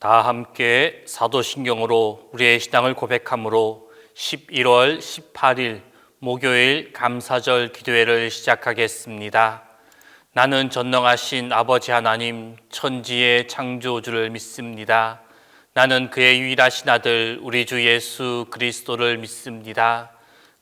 다 함께 사도신경으로 우리의 신앙을 고백함으로 11월 18일 목요일 감사절 기도회를 시작하겠습니다. 나는 전능하신 아버지 하나님 천지의 창조주를 믿습니다. 나는 그의 유일하신 아들 우리 주 예수 그리스도를 믿습니다.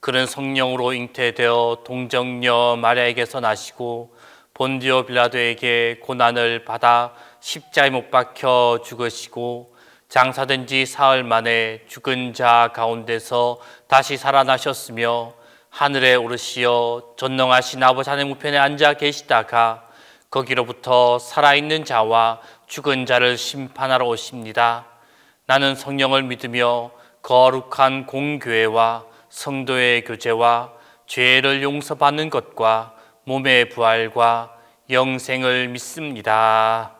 그는 성령으로 잉태되어 동정녀 마리아에게서 나시고 본디오 빌라도에게 고난을 받아 십자가에 못 박혀 죽으시고 장사된 지 사흘 만에 죽은 자 가운데서 다시 살아나셨으며 하늘에 오르시어 전능하신 아버지 하나님 우편에 앉아 계시다가 거기로부터 살아있는 자와 죽은 자를 심판하러 오십니다. 나는 성령을 믿으며 거룩한 공교회와 성도의 교제와 죄를 용서받는 것과 몸의 부활과 영생을 믿습니다.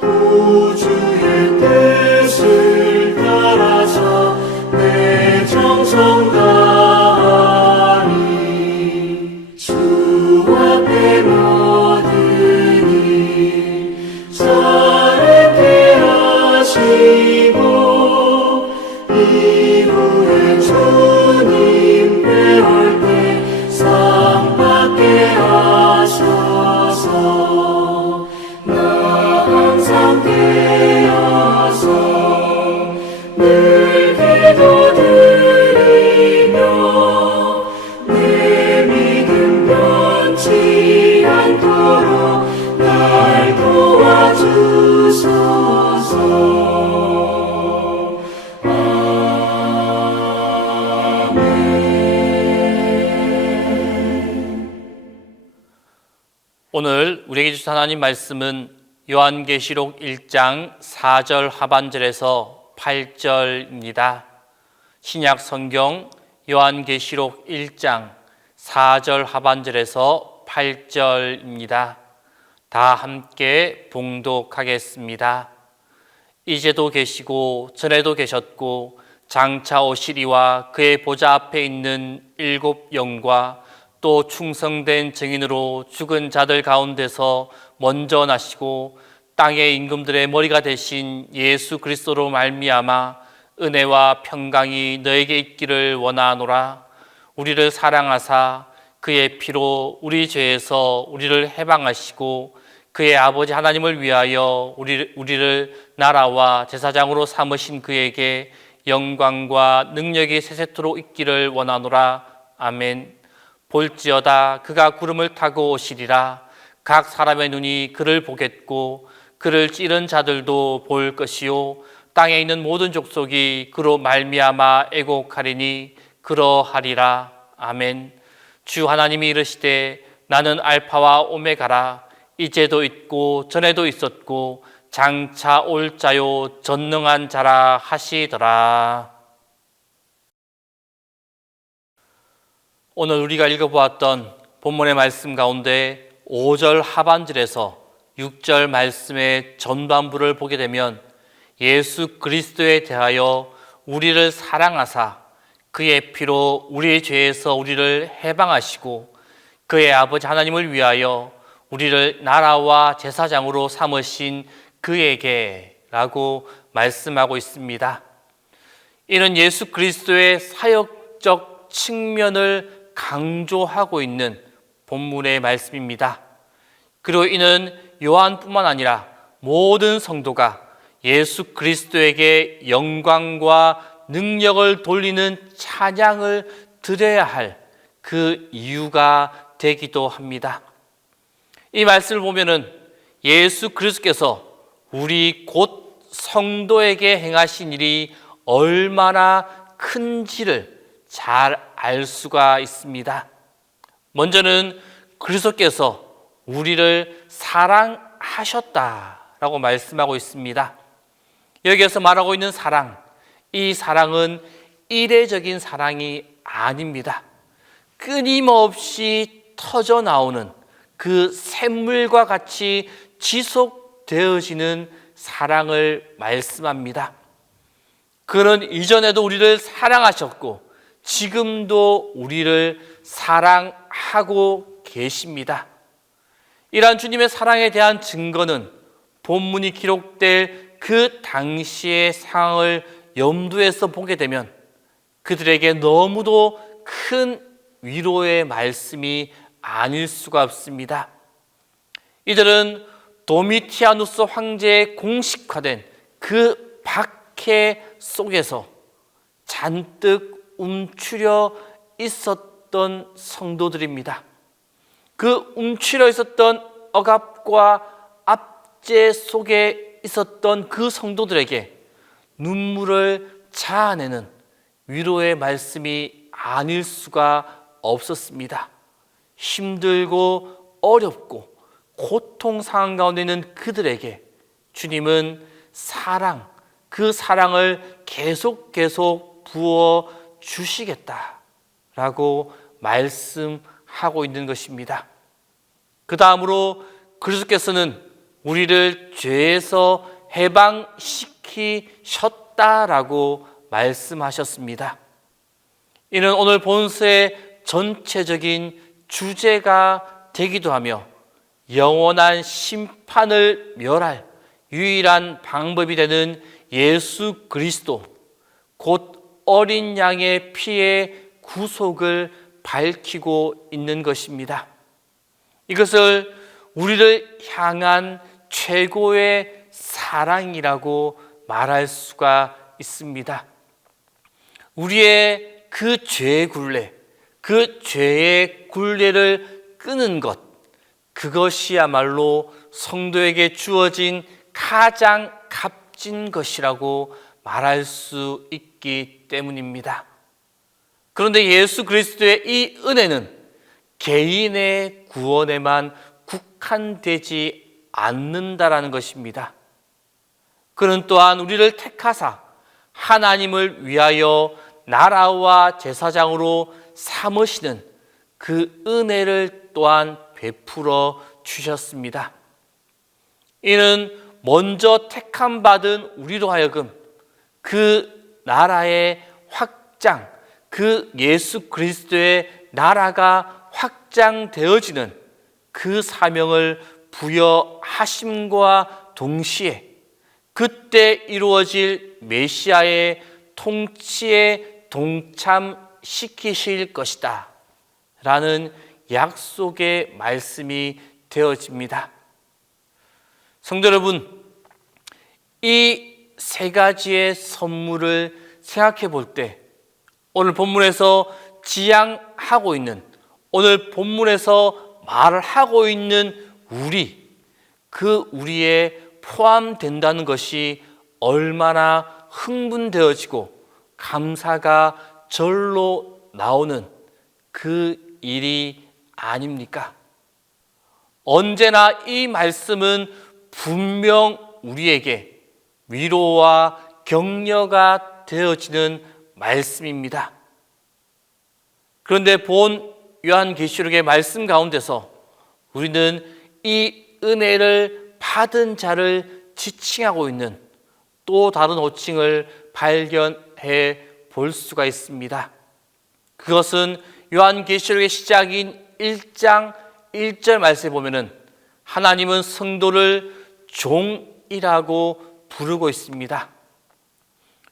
구주의 뜻을 이후에 주님 뵈올 때 상 받게 하소서. 나 항상 깨어서 늘 기도드리며 내 믿음 변치 않도록 날 도와주소서. 오늘 우리에게 주신 하나님 말씀은 요한계시록 1장 4절 하반절에서 8절입니다. 신약 성경 요한계시록 1장 4절 하반절에서 8절입니다. 다 함께 봉독하겠습니다. 이제도 계시고 전에도 계셨고 장차 오시리와 그의 보좌 앞에 있는 7 영과 또 충성된 증인으로 죽은 자들 가운데서 먼저 나시고 땅의 임금들의 머리가 되신 예수 그리스도로 말미암아 은혜와 평강이 너에게 있기를 원하노라. 우리를 사랑하사 그의 피로 우리 죄에서 우리를 해방하시고 그의 아버지 하나님을 위하여 우리를 나라와 제사장으로 삼으신 그에게 영광과 능력이 세세토록 있기를 원하노라. 아멘. 볼지어다 그가 구름을 타고 오시리라. 각 사람의 눈이 그를 보겠고 그를 찌른 자들도 볼 것이요 땅에 있는 모든 족속이 그로 말미암아 애곡하리니 그러하리라. 아멘. 주 하나님이 이르시되 나는 알파와 오메가라. 이제도 있고 전에도 있었고 장차 올 자요 전능한 자라 하시더라. 오늘 우리가 읽어보았던 본문의 말씀 가운데 5절 하반절에서 6절 말씀의 전반부를 보게 되면 예수 그리스도에 대하여 우리를 사랑하사 그의 피로 우리의 죄에서 우리를 해방하시고 그의 아버지 하나님을 위하여 우리를 나라와 제사장으로 삼으신 그에게 라고 말씀하고 있습니다. 이는 예수 그리스도의 사역적 측면을 강조하고 있는 본문의 말씀입니다. 그리고 이는 요한뿐만 아니라 모든 성도가 예수 그리스도에게 영광과 능력을 돌리는 찬양을 드려야 할 그 이유가 되기도 합니다. 이 말씀을 보면은 예수 그리스도께서 우리 곧 성도에게 행하신 일이 얼마나 큰지를 잘 알 수가 있습니다. 먼저는 그리스도께서 우리를 사랑하셨다라고 말씀하고 있습니다. 여기에서 말하고 있는 사랑, 이 사랑은 이례적인 사랑이 아닙니다. 끊임없이 터져 나오는 그 샘물과 같이 지속되어지는 사랑을 말씀합니다. 그는 이전에도 우리를 사랑하셨고 지금도 우리를 사랑하고 계십니다. 이러한 주님의 사랑에 대한 증거는 본문이 기록될 그 당시의 상황을 염두에서 보게 되면 그들에게 너무도 큰 위로의 말씀이 아닐 수가 없습니다. 이들은 도미티아누스 황제의 공식화된 그 박해 속에서 잔뜩 움츠려 있었던 성도들입니다. 그 움츠려 있었던 억압과 압제 속에 있었던 그 성도들에게 눈물을 자아내는 위로의 말씀이 아닐 수가 없었습니다. 힘들고 어렵고 고통 상황 가운데 있는 그들에게 주님은 사랑, 그 사랑을 계속 부어 주시겠다라고 말씀하고 있는 것입니다. 그 다음으로 그리스도께서는 우리를 죄에서 해방시키셨다라고 말씀하셨습니다. 이는 오늘 본서의 전체적인 주제가 되기도 하며 영원한 심판을 멸할 유일한 방법이 되는 예수 그리스도, 곧 어린 양의 피의 구속을 밝히고 있는 것입니다. 이것을 우리를 향한 최고의 사랑이라고 말할 수가 있습니다. 우리의 그 죄의 굴레, 그 죄의 굴레를 끄는 것, 그것이야말로 성도에게 주어진 가장 값진 것이라고 말할 수 있기 때문입니다. 그런데 예수 그리스도의 이 은혜는 개인의 구원에만 국한되지 않는다라는 것입니다. 그는 또한 우리를 택하사 하나님을 위하여 나라와 제사장으로 삼으시는 그 은혜를 또한 베풀어 주셨습니다. 이는 먼저 택함 받은 우리로 하여금 그 나라의 확장, 그 예수 그리스도의 나라가 확장되어지는 그 사명을 부여하심과 동시에 그때 이루어질 메시아의 통치에 동참시키실 것이다 라는 약속의 말씀이 되어집니다. 성도 여러분, 이 세 가지의 선물을 생각해 볼 때 오늘 본문에서 지향하고 있는, 오늘 본문에서 말을 하고 있는 우리에 포함된다는 것이 얼마나 흥분되어지고 감사가 절로 나오는 그 일이 아닙니까? 언제나 이 말씀은 분명 우리에게 위로와 격려가 되어지는 말씀입니다. 그런데 본 요한계시록의 말씀 가운데서 우리는 이 은혜를 받은 자를 지칭하고 있는 또 다른 호칭을 발견해 볼 수가 있습니다. 그것은 요한계시록의 시작인 1장 1절 말씀에 보면은 하나님은 성도를 종이라고 부르고 있습니다.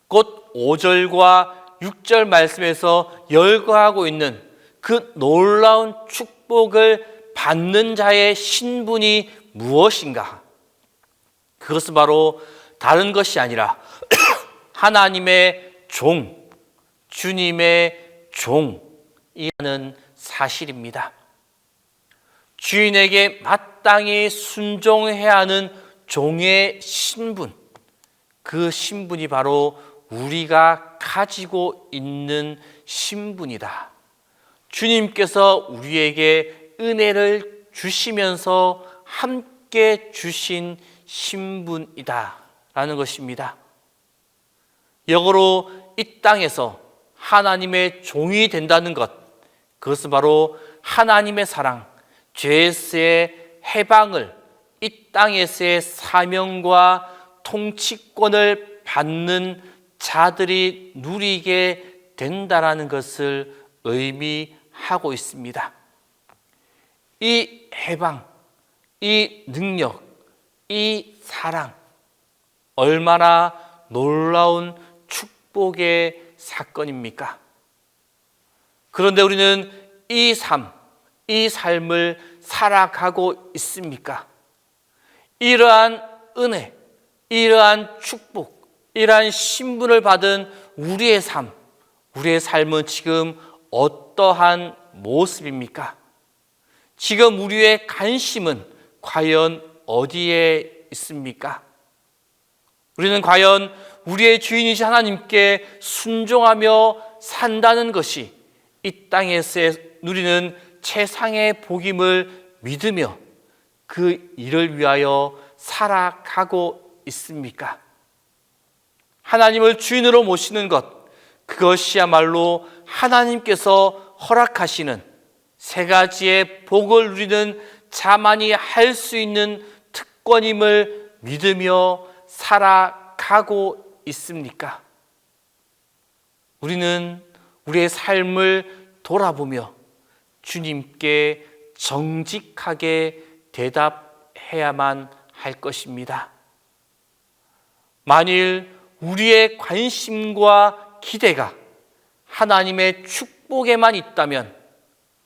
곧 5절과 6절 말씀에서 열거하고 있는 그 놀라운 축복을 받는 자의 신분이 무엇인가? 그것은 바로 다른 것이 아니라 하나님의 종, 주님의 종이라는 사실입니다. 주인에게 마땅히 순종해야 하는 종의 신분, 그 신분이 바로 우리가 가지고 있는 신분이다. 주님께서 우리에게 은혜를 주시면서 함께 주신 신분이다 라는 것입니다. 역으로 이 땅에서 하나님의 종이 된다는 것, 그것은 바로 하나님의 사랑, 죄에서의 해방을, 이 땅에서의 사명과 통치권을 받는 자들이 누리게 된다라는 것을 의미하고 있습니다. 이 해방, 이 능력, 이 사랑, 얼마나 놀라운 축복의 사건입니까? 그런데 우리는 이 삶을 살아가고 있습니까? 이러한 은혜, 이러한 축복, 이러한 신분을 받은 우리의 삶은 지금 어떠한 모습입니까? 지금 우리의 관심은 과연 어디에 있습니까? 우리는 과연 우리의 주인이신 하나님께 순종하며 산다는 것이 이 땅에서 누리는 최상의 복임을 믿으며 그 일을 위하여 살아가고 있습니까? 하나님을 주인으로 모시는 것, 그것이야말로 하나님께서 허락하시는 세 가지의 복을 누리는 자만이 할 수 있는 특권임을 믿으며 살아가고 있습니까? 우리는 우리의 삶을 돌아보며 주님께 정직하게 대답해야만 할 것입니다. 만일 우리의 관심과 기대가 하나님의 축복에만 있다면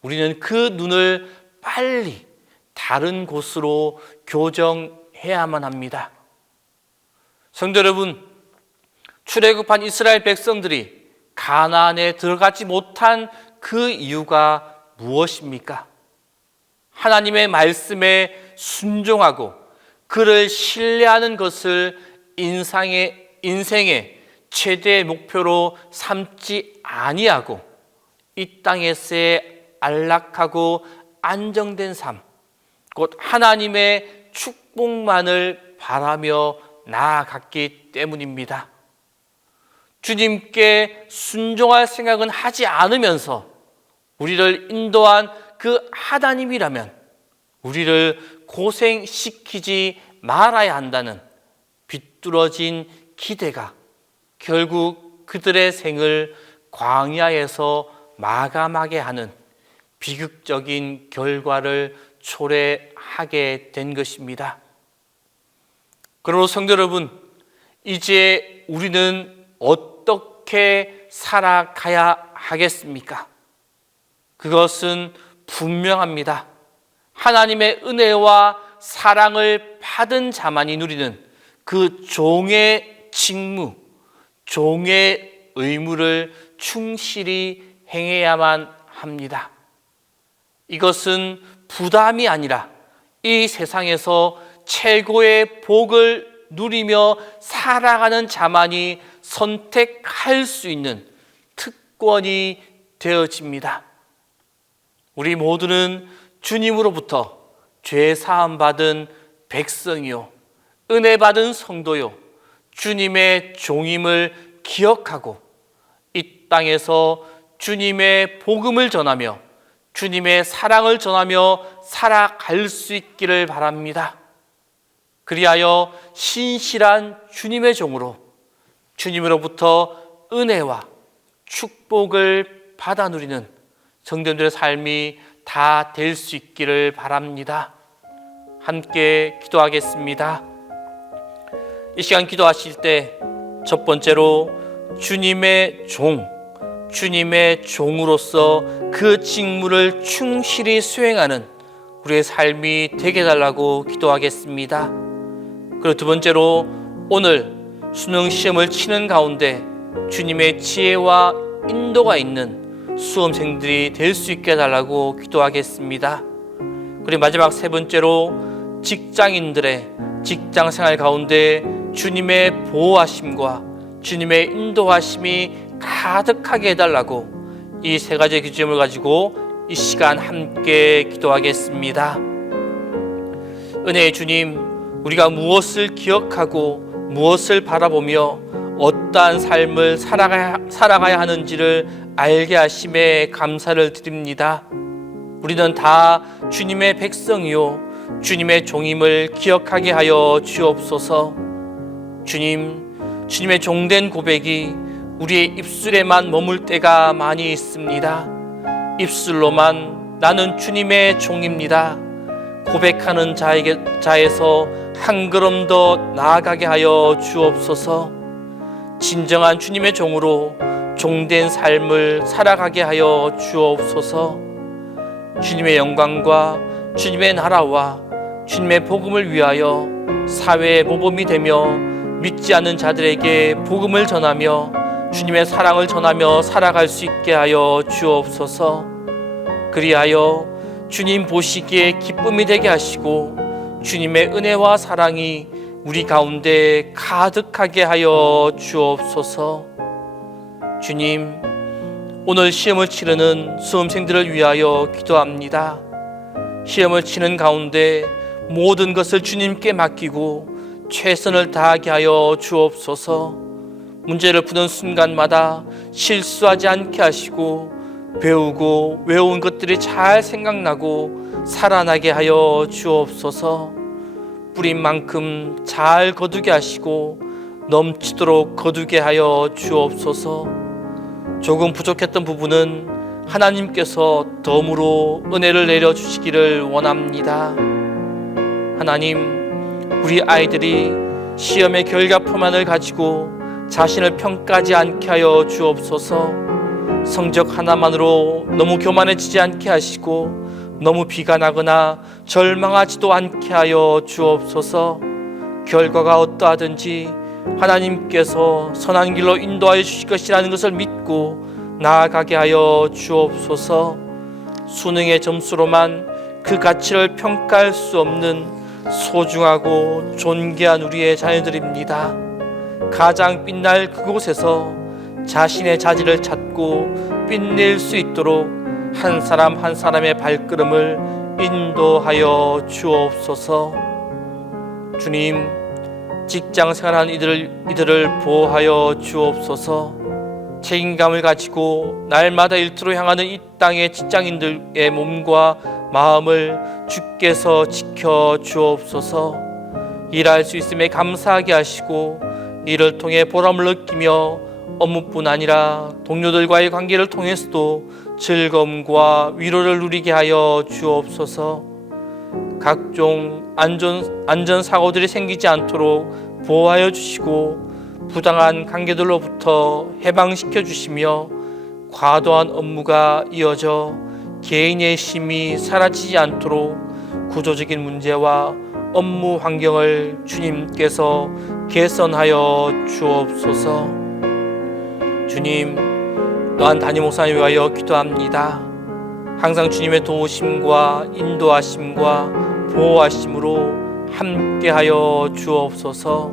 우리는 그 눈을 빨리 다른 곳으로 교정해야만 합니다. 성도 여러분, 출애굽한 이스라엘 백성들이 가나안에 들어가지 못한 그 이유가 무엇입니까? 하나님의 말씀에 순종하고 그를 신뢰하는 것을 인생의 최대의 목표로 삼지 아니하고 이 땅에서의 안락하고 안정된 삶, 곧 하나님의 축복만을 바라며 나아갔기 때문입니다. 주님께 순종할 생각은 하지 않으면서 우리를 인도한 그 하나님이라면 우리를 고생시키지 말아야 한다는 비뚤어진 기대가 결국 그들의 생을 광야에서 마감하게 하는 비극적인 결과를 초래하게 된 것입니다. 그러므로 성도 여러분, 이제 우리는 어떻게 살아가야 하겠습니까? 그것은 분명합니다. 하나님의 은혜와 사랑을 받은 자만이 누리는 그 종의 직무, 종의 의무를 충실히 행해야만 합니다. 이것은 부담이 아니라 이 세상에서 최고의 복을 누리며 살아가는 자만이 선택할 수 있는 특권이 되어집니다. 우리 모두는 주님으로부터 죄 사함 받은 백성이요, 은혜 받은 성도요, 주님의 종임을 기억하고 이 땅에서 주님의 복음을 전하며 주님의 사랑을 전하며 살아갈 수 있기를 바랍니다. 그리하여 신실한 주님의 종으로 주님으로부터 은혜와 축복을 받아 누리는 성도들의 삶이 다 될 수 있기를 바랍니다. 함께 기도하겠습니다. 이 시간 기도하실 때 첫 번째로 주님의 종으로서 그 직무를 충실히 수행하는 우리의 삶이 되게 해달라고 기도하겠습니다. 그리고 두 번째로 오늘 수능 시험을 치는 가운데 주님의 지혜와 인도가 있는 수험생들이 될 수 있게 해달라고 기도하겠습니다. 그리고 마지막 세 번째로 직장인들의 직장생활 가운데 주님의 보호하심과 주님의 인도하심이 가득하게 해달라고 이 세 가지의 기준을 가지고 이 시간 함께 기도하겠습니다. 은혜의 주님, 우리가 무엇을 기억하고 무엇을 바라보며 어떠한 삶을 살아가야 하는지를 알게 하심에 감사를 드립니다. 우리는 다 주님의 백성이요 주님의 종임을 기억하게 하여 주옵소서. 주님의 종된 고백이 우리의 입술에만 머물 때가 많이 있습니다. 입술로만 나는 주님의 종입니다 고백하는 자에서 한 걸음 더 나아가게 하여 주옵소서. 진정한 주님의 종으로 종된 삶을 살아가게 하여 주옵소서. 주님의 영광과 주님의 나라와 주님의 복음을 위하여 사회의 모범이 되며 믿지 않는 자들에게 복음을 전하며 주님의 사랑을 전하며 살아갈 수 있게 하여 주옵소서. 그리하여 주님 보시기에 기쁨이 되게 하시고 주님의 은혜와 사랑이 우리 가운데 가득하게 하여 주옵소서. 주님, 오늘 시험을 치르는 수험생들을 위하여 기도합니다. 시험을 치는 가운데 모든 것을 주님께 맡기고 최선을 다하게 하여 주옵소서. 문제를 푸는 순간마다 실수하지 않게 하시고 배우고 외운 것들이 잘 생각나고 살아나게 하여 주옵소서. 뿌린 만큼 잘 거두게 하시고 넘치도록 거두게 하여 주옵소서. 조금 부족했던 부분은 하나님께서 덤으로 은혜를 내려주시기를 원합니다. 하나님, 우리 아이들이 시험의 결과 표만을 가지고 자신을 평가하지 않게 하여 주옵소서. 성적 하나만으로 너무 교만해지지 않게 하시고 너무 비관하거나 절망하지도 않게 하여 주옵소서. 결과가 어떠하든지 하나님께서 선한 길로 인도하여 주실 것이라는 것을 믿고 나아가게 하여 주옵소서. 수능의 점수로만 그 가치를 평가할 수 없는 소중하고 존귀한 우리의 자녀들입니다. 가장 빛날 그곳에서 자신의 자질을 찾고 빛낼 수 있도록 한 사람 한 사람의 발걸음을 인도하여 주옵소서. 주님, 직장 생활하는 이들을 보호하여 주옵소서. 책임감을 가지고 날마다 일터로 향하는 이 땅의 직장인들의 몸과 마음을 주께서 지켜 주옵소서. 일할 수 있음에 감사하게 하시고 이를 통해 보람을 느끼며 업무뿐 아니라 동료들과의 관계를 통해서도 즐거움과 위로를 누리게 하여 주옵소서. 각종 안전사고들이 생기지 않도록 보호하여 주시고 부당한 관계들로부터 해방시켜 주시며 과도한 업무가 이어져 개인의 힘이 사라지지 않도록 구조적인 문제와 업무 환경을 주님께서 개선하여 주옵소서. 주님, 또한 담임 목사님 위하여 기도합니다. 항상 주님의 도우심과 인도하심과 보호하심으로 함께하여 주옵소서.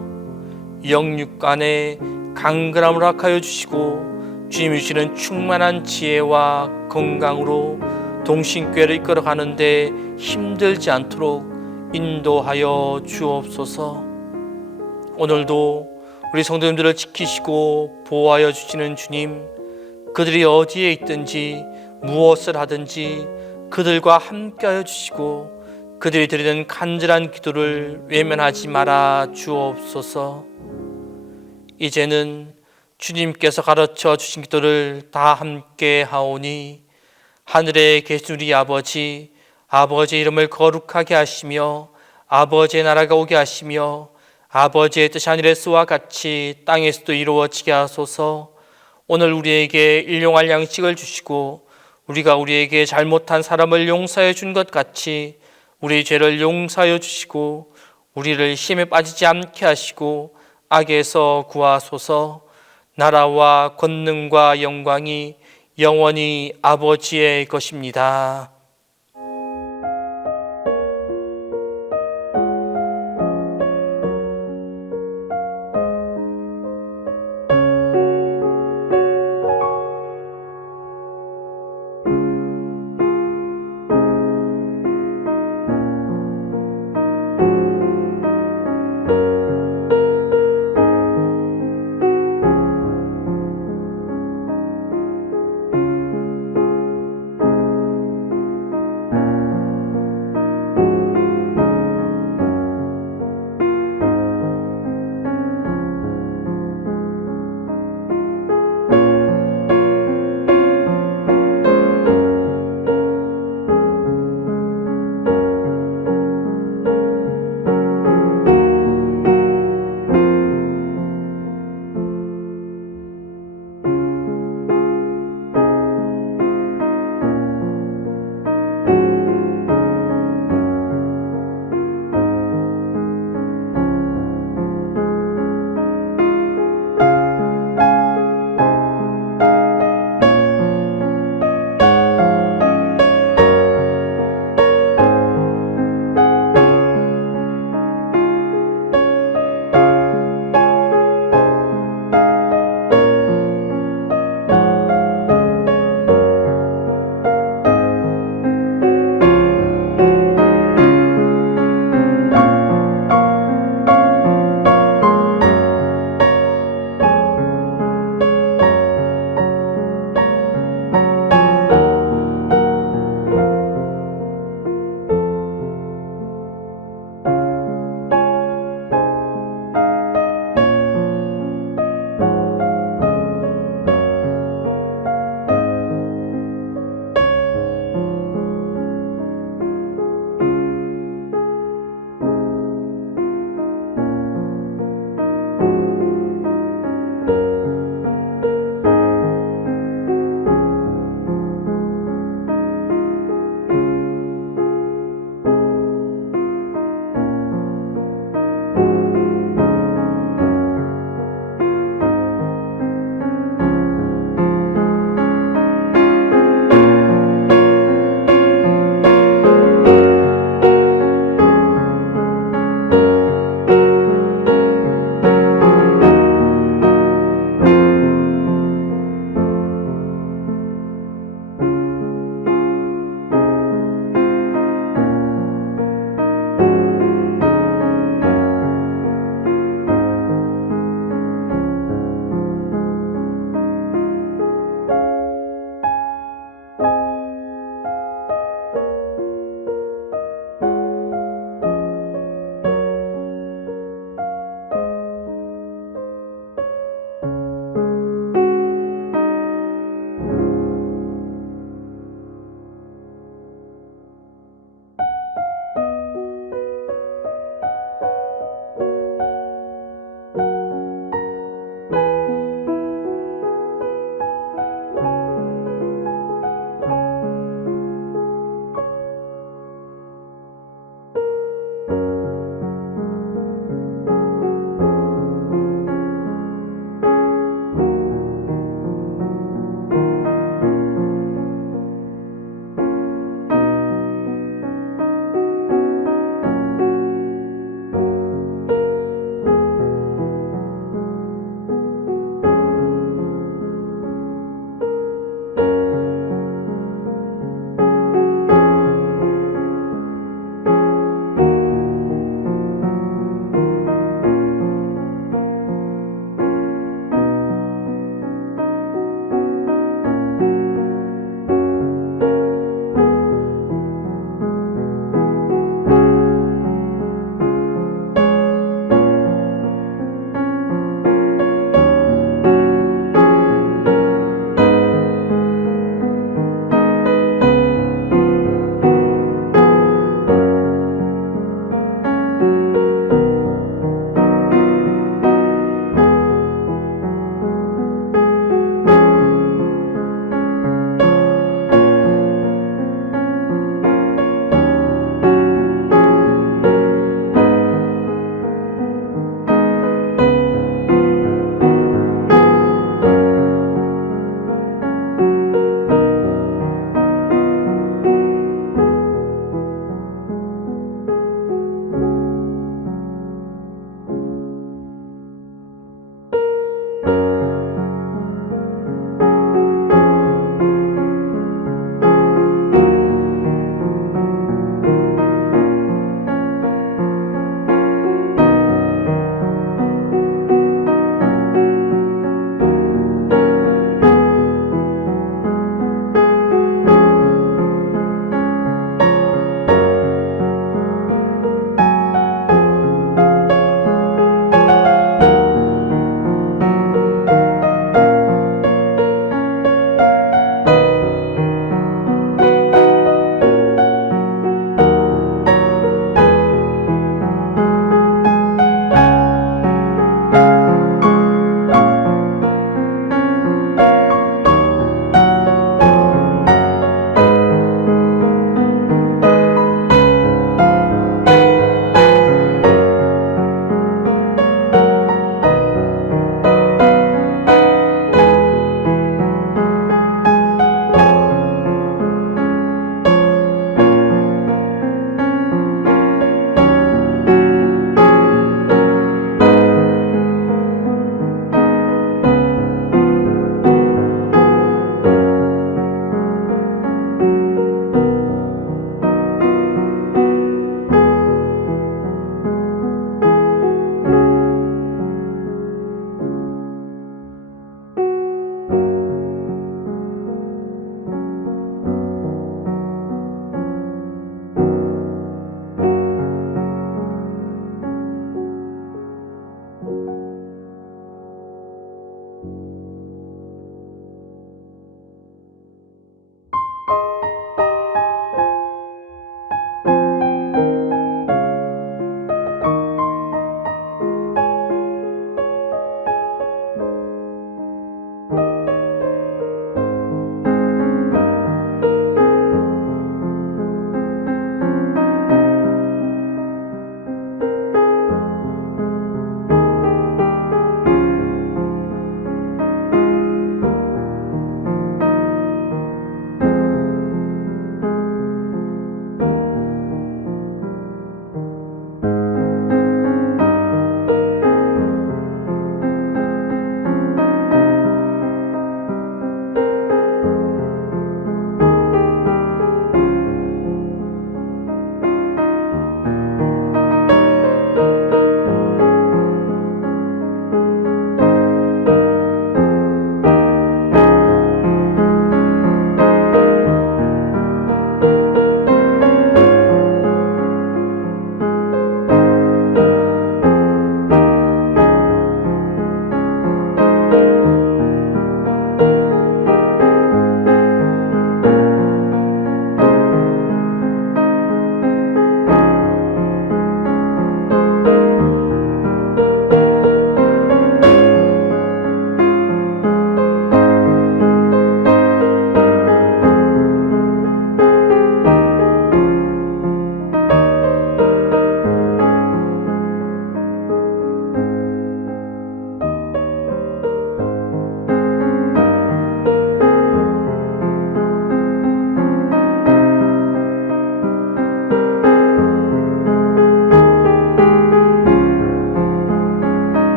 영육간에 강건함을 허락하여 주시고 주님이 주시는 충만한 지혜와 건강으로 동신교회를 이끌어가는데 힘들지 않도록 인도하여 주옵소서. 오늘도 우리 성도님들을 지키시고 보호하여 주시는 주님, 그들이 어디에 있든지 무엇을 하든지 그들과 함께하여 주시고 그들이 드리는 간절한 기도를 외면하지 말아 주옵소서. 이제는 주님께서 가르쳐 주신 기도를 다 함께 하오니 하늘에 계신 우리 아버지, 아버지의 이름을 거룩하게 하시며 아버지의 나라가 오게 하시며 아버지의 뜻이 하늘에서와 같이 땅에서도 이루어지게 하소서. 오늘 우리에게 일용할 양식을 주시고 우리가 우리에게 잘못한 사람을 용서해 준 것 같이 우리 죄를 용서하여 주시고 우리를 시험에 빠지지 않게 하시고 악에서 구하소서. 나라와 권능과 영광이 영원히 아버지의 것입니다.